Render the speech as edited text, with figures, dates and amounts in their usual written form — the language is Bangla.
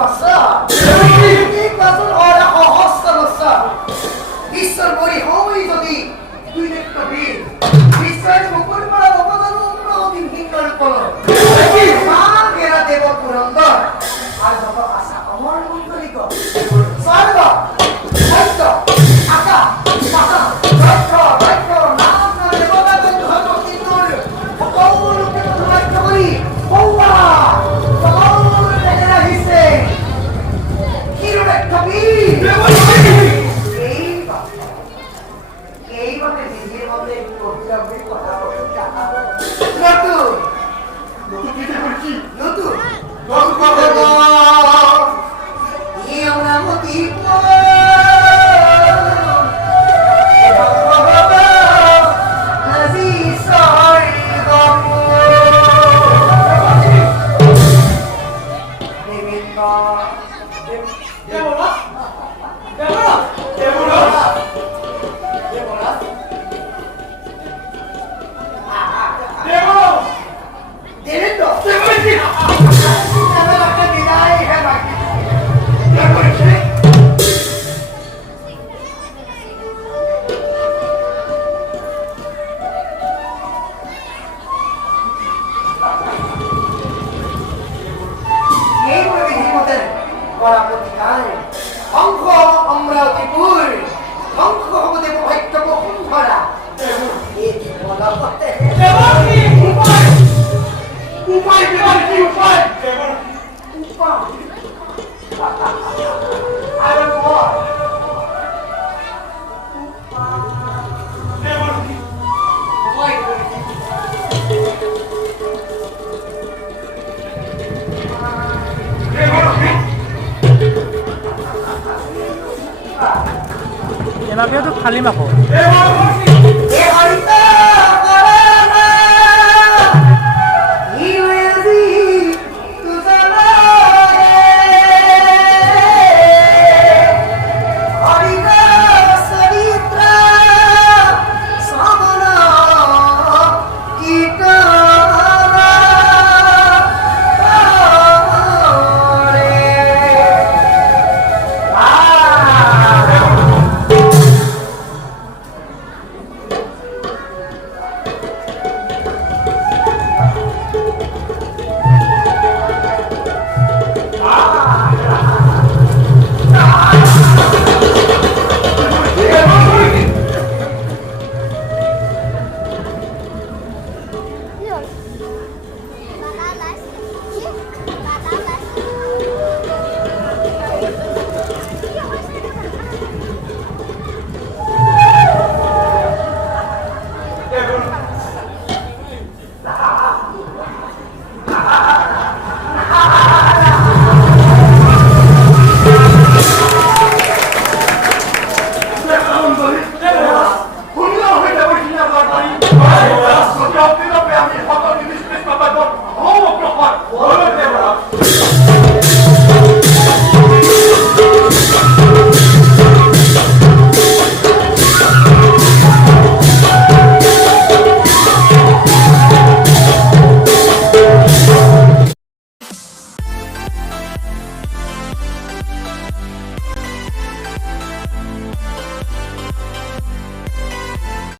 পাছা এই ক্লাসৰ অৰা সহজ সমস্যা বিশ্বৰ বৰি হৈ যদি দুই একটা বীর বিশ্বের মুকুট মারা অবদান অন্যদিন হিন্দর পর মা গেরা দেব পুরন্দর আর যত আশা অমর মন্ডলিক স্বর্গ সত্য আশা আশা রক্ষ রক্ষ নাম না দেবতা ধর্ম সিন্দুর সকলকে ধরাক্ষ করি হৌয়া সকল দেখে হিসে কিরণ একটা বীর এইভাবে নিজের মধ্যে প্রতিযোগী কথা বলে নতুন নতুন অংশ অমরাবতীপুর অংশ হবদেব ভাগ্য বসুন্ধরা এই বলা করতে উপায় দেবার কি উপায় উপায় আরে বল Kenapa tuh kali mah kok?